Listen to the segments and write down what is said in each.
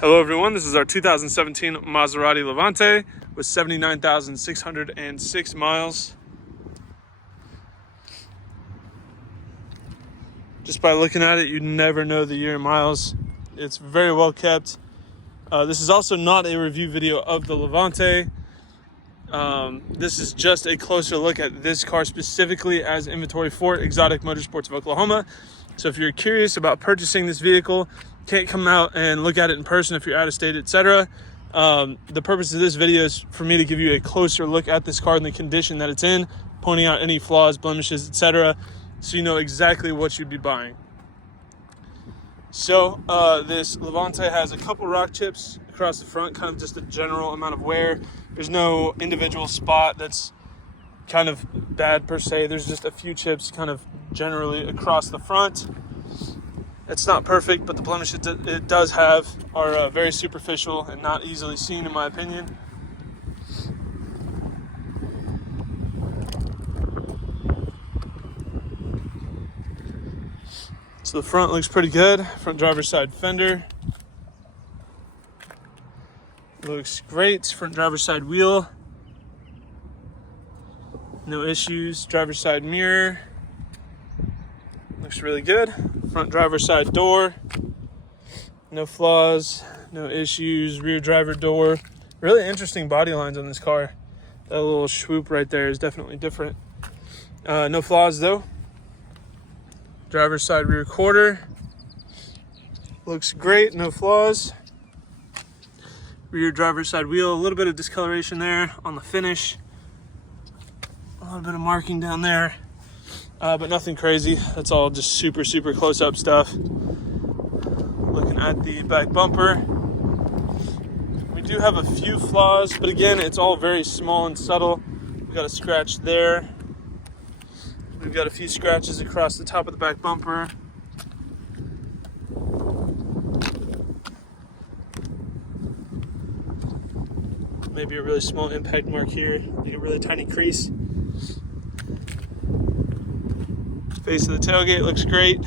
Hello everyone, this is our 2017 Maserati Levante with 79,606 miles. Just by looking at it, you never know the year and miles. It's very well kept. This is also not a review video of the Levante. This is just a closer look at this car specifically as inventory for Exotic Motorsports of Oklahoma. So if you're curious about purchasing this vehicle, can't come out and look at it in person if you're out of state, etc. The purpose of this video is for me to give you a closer look at this car and the condition that it's in, pointing out any flaws, blemishes, etc. so you know exactly what you'd be buying. So this Levante has a couple rock chips across the front, kind of just a general amount of wear. There's no individual spot that's kind of bad per se. There's just a few chips kind of generally across the front. It's not perfect, but the blemishes it does have are very superficial and not easily seen, in my opinion. So the front looks pretty good. Front driver's side fender looks great. Front driver's side wheel, no issues. Driver's side mirror looks really good. Front driver's side door, no flaws, no issues. Rear driver door, really interesting body lines on this car. That little swoop right there is definitely different. No flaws though. Driver's side rear quarter looks great, no flaws. Rear driver's side wheel, a little bit of discoloration there on the finish, a little bit of marking down there. But nothing crazy. That's all just super close-up stuff. Looking at the back bumper, we do have a few flaws, but again, it's all very small and subtle. We've got a scratch there. We've got a few scratches across the top of the back bumper. Maybe a really small impact mark here, like a really tiny crease. Face of the tailgate looks great.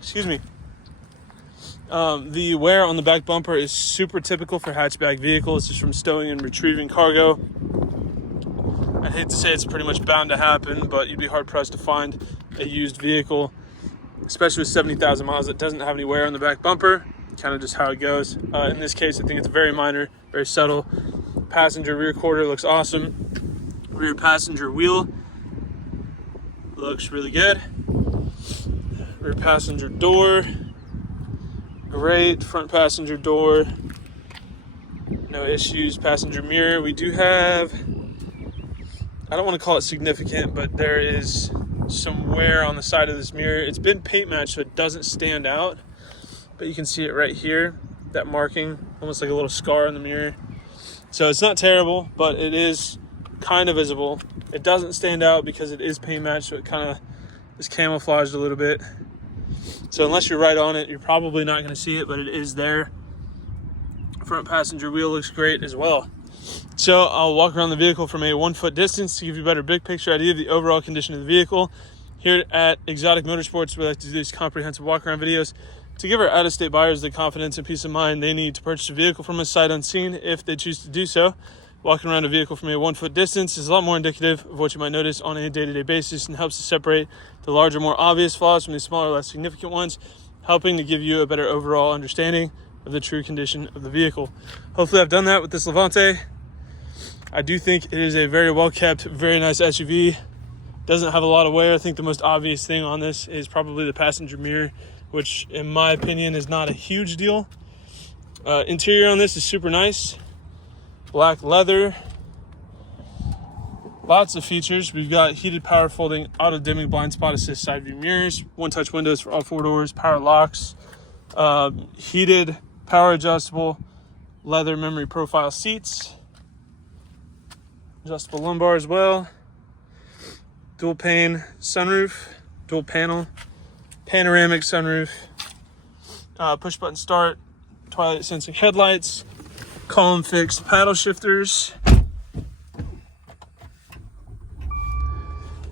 Excuse me. The wear on the back bumper is super typical for hatchback vehicles, just from stowing and retrieving cargo. I'd hate to say it's pretty much bound to happen, but you'd be hard-pressed to find a used vehicle, especially with 70,000 miles, that doesn't have any wear on the back bumper. Kind of just how it goes. In this case, I think it's very minor, very subtle. Passenger rear quarter looks awesome. Rear passenger wheel looks really good. Rear passenger door, great. Front passenger door, no issues. Passenger mirror, we do have, I don't want to call it significant, but there is some wear on the side of this mirror. It's been paint matched, so it doesn't stand out, but you can see it right here, that marking, almost like a little scar in the mirror. So it's not terrible, but it is kind of visible. It doesn't stand out because it is paint matched, so it kind of is camouflaged a little bit. So unless you're right on it, you're probably not going to see it, but it is there. Front passenger wheel looks great as well. So I'll walk around the vehicle from a 1 foot distance to give you a better big picture idea of the overall condition of the vehicle. Here at Exotic Motorsports, we like to do these comprehensive walk around videos to give our out-of-state buyers the confidence and peace of mind they need to purchase a vehicle from us sight unseen if they choose to do so. Walking around a vehicle from a 1 foot distance is a lot more indicative of what you might notice on a day-to-day basis and helps to separate the larger, more obvious flaws from the smaller, less significant ones, helping to give you a better overall understanding of the true condition of the vehicle. Hopefully I've done that with this Levante. I do think it is a very well-kept, very nice SUV. Doesn't have a lot of wear. I think the most obvious thing on this is probably the passenger mirror, which in my opinion is not a huge deal. Interior on this is super nice. Black leather, lots of features. We've got heated power folding, auto dimming blind spot assist side view mirrors, one touch windows for all four doors, power locks, heated power adjustable leather memory profile seats, adjustable lumbar as well, dual pane sunroof, dual panel, panoramic sunroof, push button start, twilight sensing headlights, column fixed paddle shifters,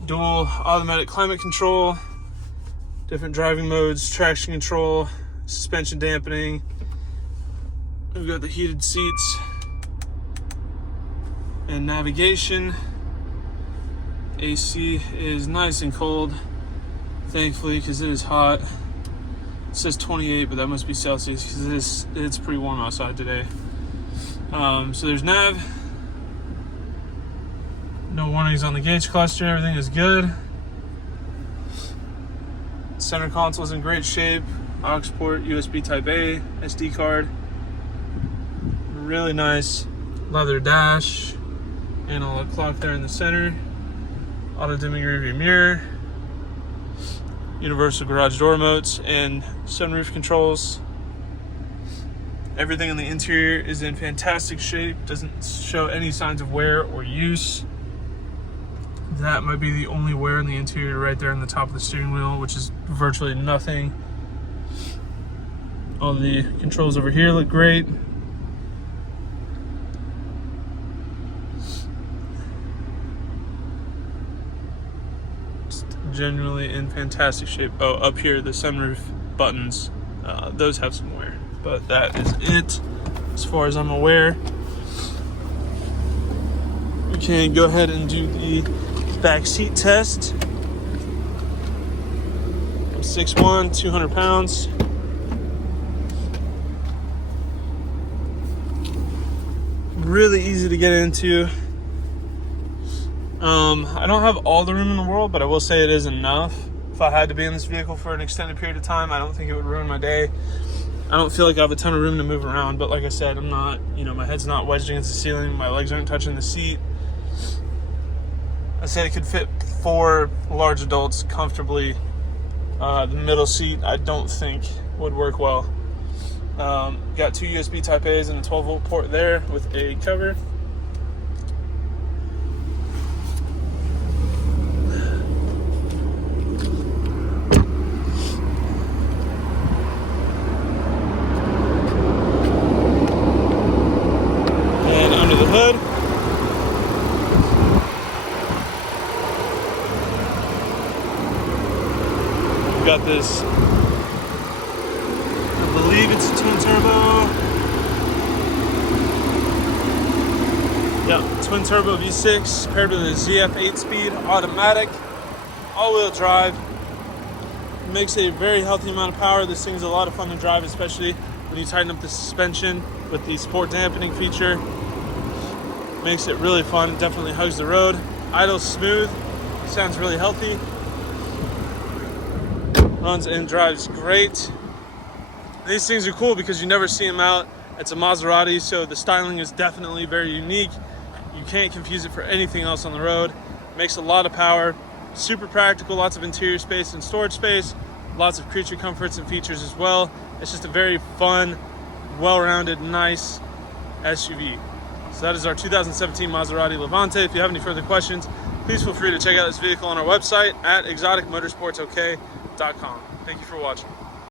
dual automatic climate control, different driving modes, traction control, suspension dampening. We've got the heated seats and navigation. AC is nice and cold, thankfully, because it is hot. It says 28, but that must be Celsius because it's pretty warm outside today. So there's nav. No warnings on the gauge cluster. Everything is good. Center console is in great shape. Aux port, USB Type A, SD card. Really nice leather dash. Analog clock there in the center. Auto dimming rearview mirror. Universal garage door modes and sunroof controls. Everything in the interior is in fantastic shape. Doesn't show any signs of wear or use. That might be the only wear in the interior right there on the top of the steering wheel, which is virtually nothing. All the controls over here look great. Just generally in fantastic shape. Oh, up here, the sunroof buttons, those have some wear, but that is it as far as I'm aware. We can go ahead and do the back seat test. I'm 6'1", 200 pounds. Really easy to get into. I don't have all the room in the world, but I will say it is enough. If I had to be in this vehicle for an extended period of time, I don't think it would ruin my day. I don't feel like I have a ton of room to move around, but like I said, I'm not, my head's not wedged against the ceiling, my legs aren't touching the seat. I said it could fit 4 large adults comfortably. The middle seat, I don't think would work well. Got 2 USB Type A's and a 12-volt port there with a cover. And under the hood, we've got this, I believe it's a twin turbo. Yeah, twin turbo V6 paired with a ZF 8-speed automatic, all-wheel drive. It makes a very healthy amount of power. This thing's a lot of fun to drive, especially when you tighten up the suspension with the sport dampening feature. Makes it really fun. It definitely hugs the road. Idles smooth. Sounds really healthy. Runs and drives great. These things are cool because you never see them out. It's a Maserati, so the styling is definitely very unique. You can't confuse it for anything else on the road. Makes a lot of power. Super practical, lots of interior space and storage space. Lots of creature comforts and features as well. It's just a very fun, well-rounded, nice SUV. So that is our 2017 Maserati Levante. If you have any further questions, please feel free to check out this vehicle on our website at exoticmotorsportsok.com. Thank you for watching.